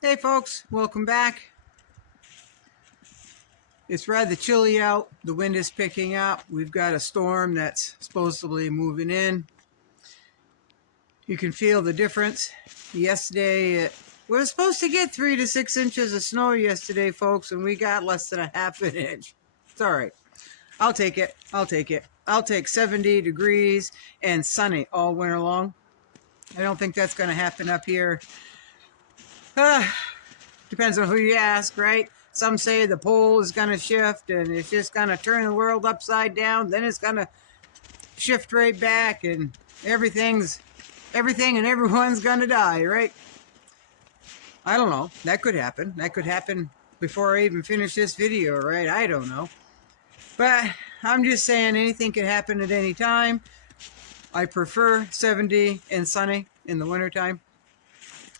Hey folks, welcome back. It's rather chilly out. The wind is picking up. We've got a storm that's supposedly moving in. You can feel the difference. Yesterday, we were supposed to get 3 to 6 inches of snow yesterday, folks, and we got less than a half an inch. It's all right. I'll take it. I'll take 70 degrees and sunny all winter long. I don't think that's going to happen up here. Depends on who you ask, right? Some say the pole is going to shift and it's just going to turn the world upside down. Then it's going to shift right back and everything and everyone's going to die, right? I don't know. That could happen. That could happen before I even finish this video, right? I don't know. But I'm just saying anything can happen at any time. I prefer 70 and sunny in the wintertime.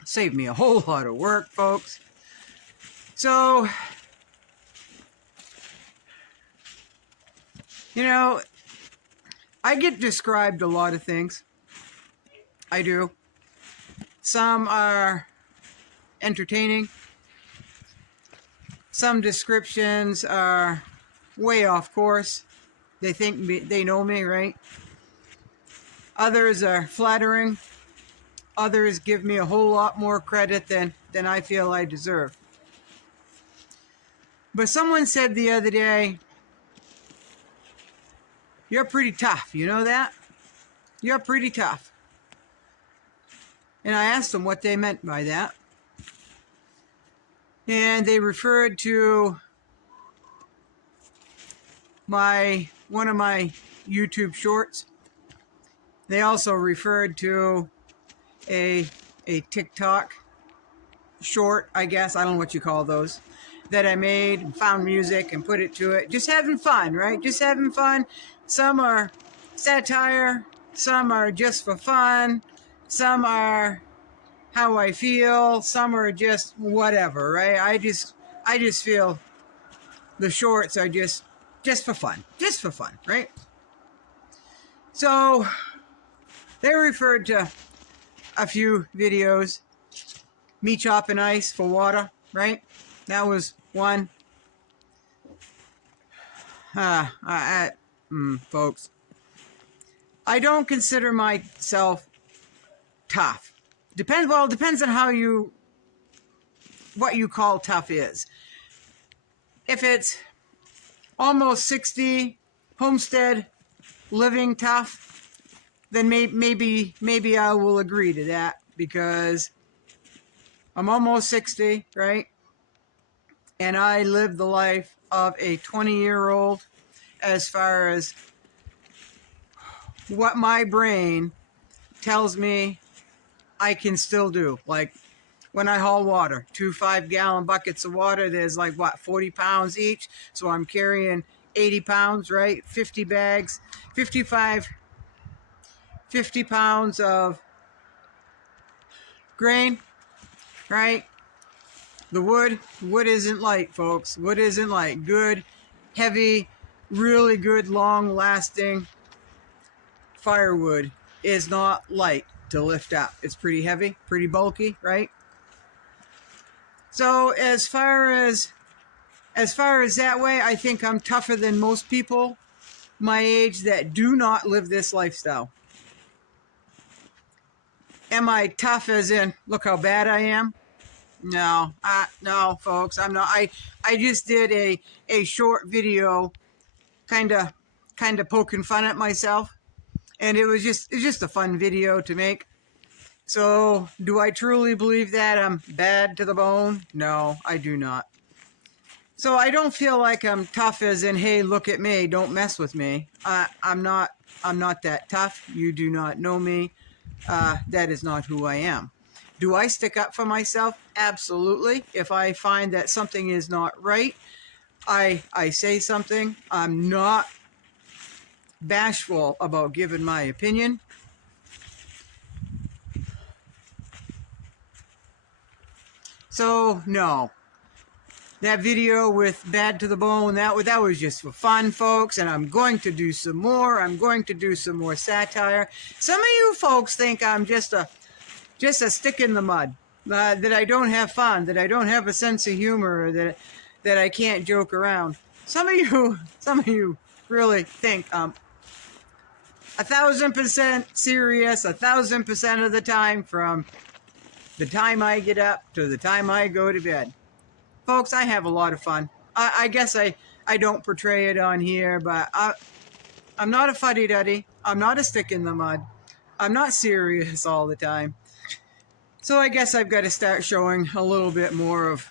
Save me a whole lot of work, folks. So, I get described a lot of things. I do. Some are entertaining. Some descriptions are way off course. They think they know me, right? Others are flattering. Others give me a whole lot more credit than I feel I deserve. But someone said the other day, "You're pretty tough, you know that? You're pretty tough." And I asked them what they meant by that. And they referred to one of my YouTube shorts. They also referred to a TikTok short, I guess. I don't know what you call those. That I made and found music and put it to it. Just having fun, right? Just having fun. Some are satire. Some are just for fun. Some are how I feel. Some are just whatever, right? I just feel the shorts are just for fun. Just for fun, right? So they referred to a few videos. Me chopping ice for water, right? That was one. Folks, I don't consider myself tough. Depends on what you call tough is. If it's almost 60, homestead, living tough, then maybe I will agree to that, because I'm almost 60, right? And I live the life of a 20-year-old as far as what my brain tells me I can still do. Like when I haul water, 2 5-gallon buckets of water, there's 40 pounds each. So I'm carrying 80 pounds, right? 50 bags, 50 pounds of grain, right? The wood isn't light, folks. Wood isn't light. Good, heavy, really good, long-lasting firewood is not light to lift up. It's pretty heavy, pretty bulky, right? So as far as that way, I think I'm tougher than most people my age that do not live this lifestyle. Am I tough as in, look how bad I am? No, folks, I'm not. I just did a short video, kind of poking fun at myself, and it's just a fun video to make. So, do I truly believe that I'm bad to the bone? No, I do not. So I don't feel like I'm tough as in, hey, look at me, don't mess with me. I'm not that tough. You do not know me. That is not who I am. Do I stick up for myself? Absolutely. If I find that something is not right, I say something. I'm not bashful about giving my opinion. So, no. That video with Bad to the Bone, that was just for fun, folks, and I'm going to do some more. I'm going to do some more satire. Some of you folks think I'm just a stick in the mud. that I don't have fun, that I don't have a sense of humor, that I can't joke around. Some of you really think 1,000% serious 1,000% of the time, from the time I get up to the time I go to bed. Folks, I have a lot of fun. I guess I don't portray it on here, but I'm not a fuddy-duddy. I'm not a stick in the mud. I'm not serious all the time. So I guess I've got to start showing a little bit more of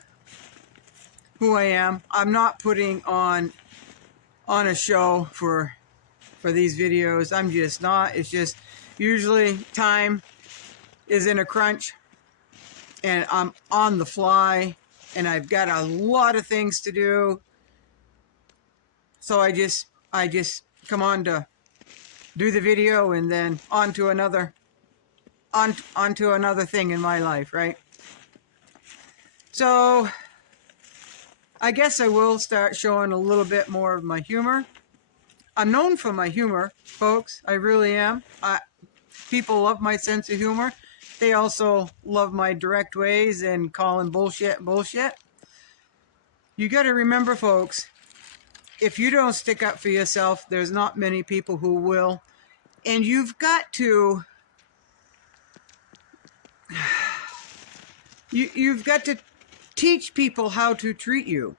who I am. I'm not putting on a show for these videos. I'm just not. It's just usually time is in a crunch and I'm on the fly and I've got a lot of things to do. So I just come on to do the video and then on to another thing in my life, right? So I guess I will start showing a little bit more of my humor. I'm known for my humor, folks. I really am. People love my sense of humor. They also love my direct ways and calling bullshit bullshit. You got to remember, folks, if you don't stick up for yourself, there's not many people who will. And you've got to you've got to teach people how to treat you,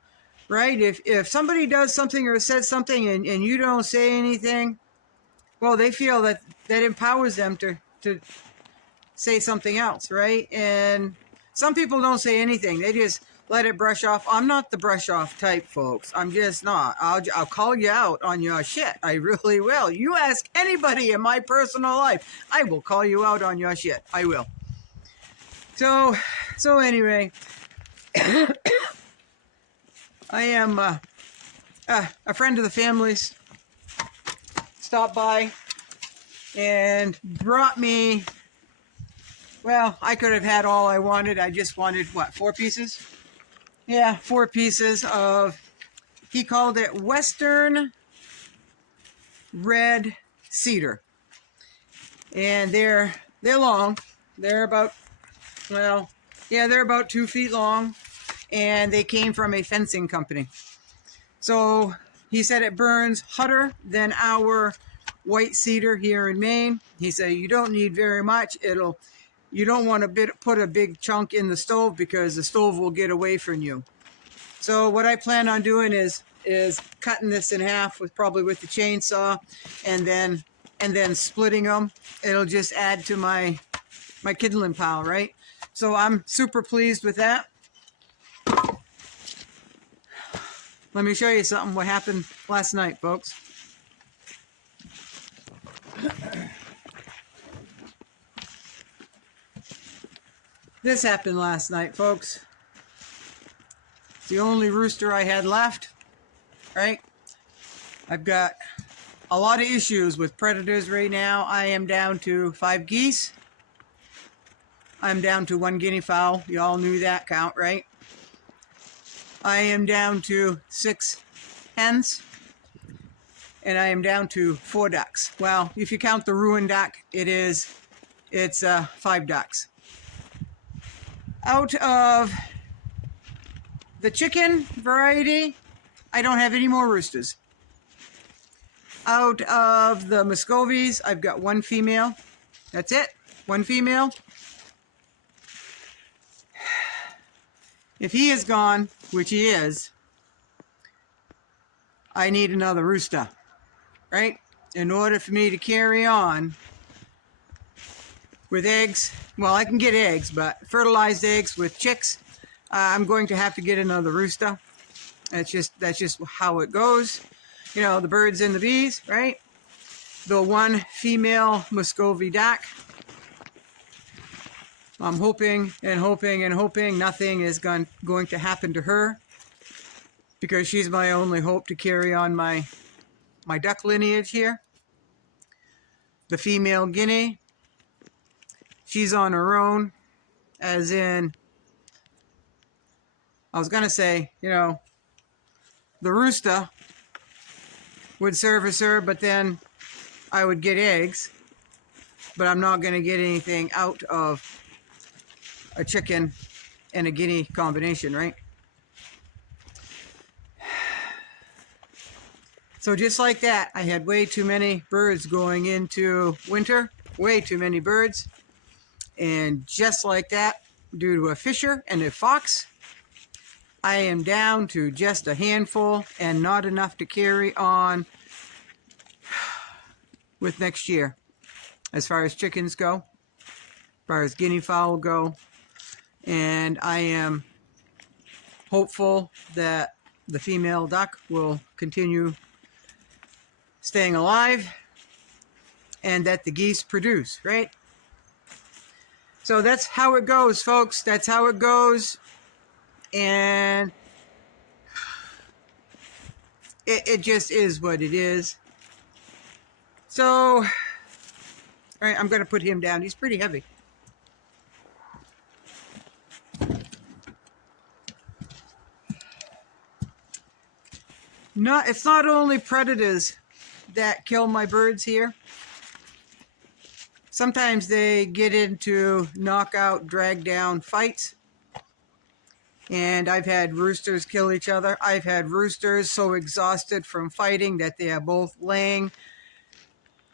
right? If somebody does something or says something and you don't say anything, well, they feel that empowers them to say something else, right? And some people don't say anything. They just let it brush off. I'm not the brush off type, folks. I'm just not. I'll call you out on your shit. I really will. You ask anybody in my personal life, I will call you out on your shit. I will. So anyway, I am a friend of the family's stopped by and brought me, well, I could have had all I wanted. I just wanted, what, 4 pieces? Yeah, 4 pieces of, he called it Western Red Cedar. And they're long. They're about, well, yeah, they're about 2 feet long. And they came from a fencing company. So he said it burns hotter than our white cedar here in Maine. He said you don't need very much. You don't want to put a big chunk in the stove because the stove will get away from you. So what I plan on doing is cutting this in half probably with the chainsaw, and then splitting them. It'll just add to my kindling pile, right? So I'm super pleased with that. Let me show you something what happened last night, folks. This happened last night, folks. It's the only rooster I had left, right? I've got a lot of issues with predators right now. I am down to 5 geese. I'm down to 1 guinea fowl. You all knew that count, right? I am down to 6 hens. And I am down to 4 ducks. Well, if you count the ruined duck, it's 5 ducks. Out of the chicken variety, I don't have any more roosters. Out of the Muscovies, I've got 1 female. That's it. 1 female. If he is gone, which he is, I need another rooster, right? In order for me to carry on with eggs, well, I can get eggs, but fertilized eggs with chicks, I'm going to have to get another rooster. That's just how it goes. You know, the birds and the bees, right? The 1 female Muscovy duck. I'm hoping and hoping and hoping nothing is going to happen to her, because she's my only hope to carry on my duck lineage here. The female guinea, she's on her own, as in, I was going to say, you know, the rooster would service her, but then I would get eggs, but I'm not going to get anything out of a chicken and a guinea combination, right? So just like that, I had way too many birds going into winter, way too many birds. And just like that, due to a fisher and a fox, I am down to just a handful and not enough to carry on with next year. As far as chickens go, as far as guinea fowl go. And I am hopeful that the female duck will continue staying alive and that the geese produce, right? So that's how it goes, folks. That's how it goes. And it just is what it is. So, all right, I'm going to put him down. He's pretty heavy. It's not only predators that kill my birds here. Sometimes they get into knockout, drag down fights. And I've had roosters kill each other. I've had roosters so exhausted from fighting that they are both laying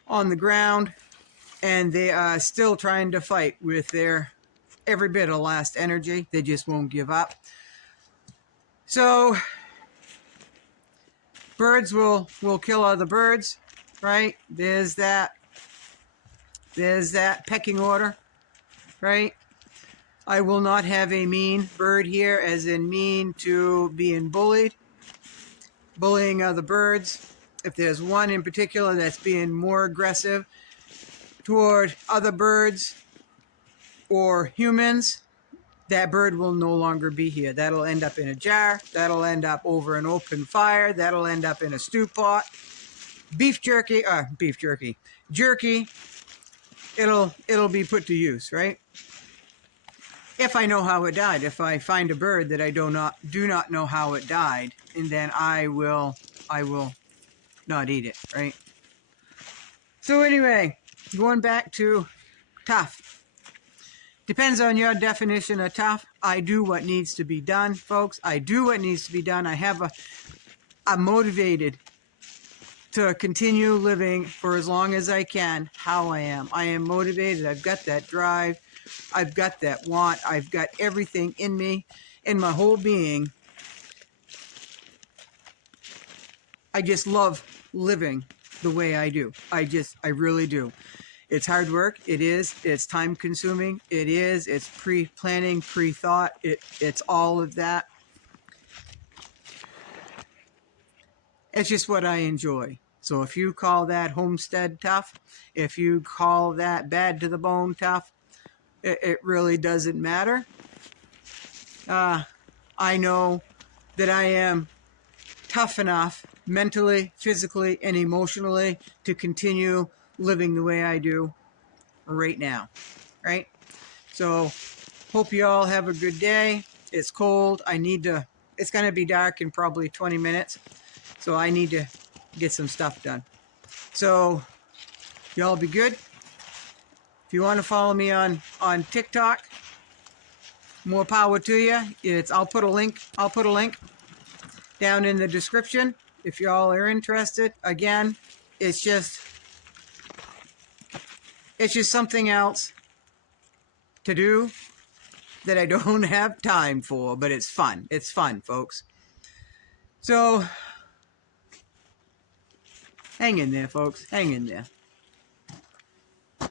on the ground and they are still trying to fight with their every bit of last energy. They just won't give up. So birds will kill other birds, right? There's that pecking order, right? I will not have a mean bird here, as in mean to being bullying other birds. If there's one in particular that's being more aggressive toward other birds or humans, that bird will no longer be here. That'll end up in a jar. That'll end up over an open fire. That'll end up in a stew pot. Jerky. It'll be put to use, right? If I know how it died. If I find a bird that I do not know how it died, and then I will not eat it, right? So anyway, going back to tough. Depends on your definition of tough. I do what needs to be done, folks. I do what needs to be done. I'm motivated to continue living for as long as I can how I am. I am motivated. I've got that drive. I've got that want. I've got everything in me, in my whole being. I just love living the way I do. I really do. It's hard work. It is. It's time consuming. It is. It's pre-planning, pre-thought. It's all of that. It's just what I enjoy. So if you call that homestead tough, if you call that bad to the bone tough, it really doesn't matter. I know that I am tough enough mentally, physically, and emotionally to continue living the way I do right now, right? So hope you all have a good day. It's cold. It's going to be dark in probably 20 minutes. So I need to get some stuff done. So y'all be good. If you want to follow me on TikTok, more power to you. I'll put a link down in the description if y'all are interested. Again, it's just something else to do that I don't have time for, but it's fun. It's fun, folks. So hang in there, folks. Hang in there.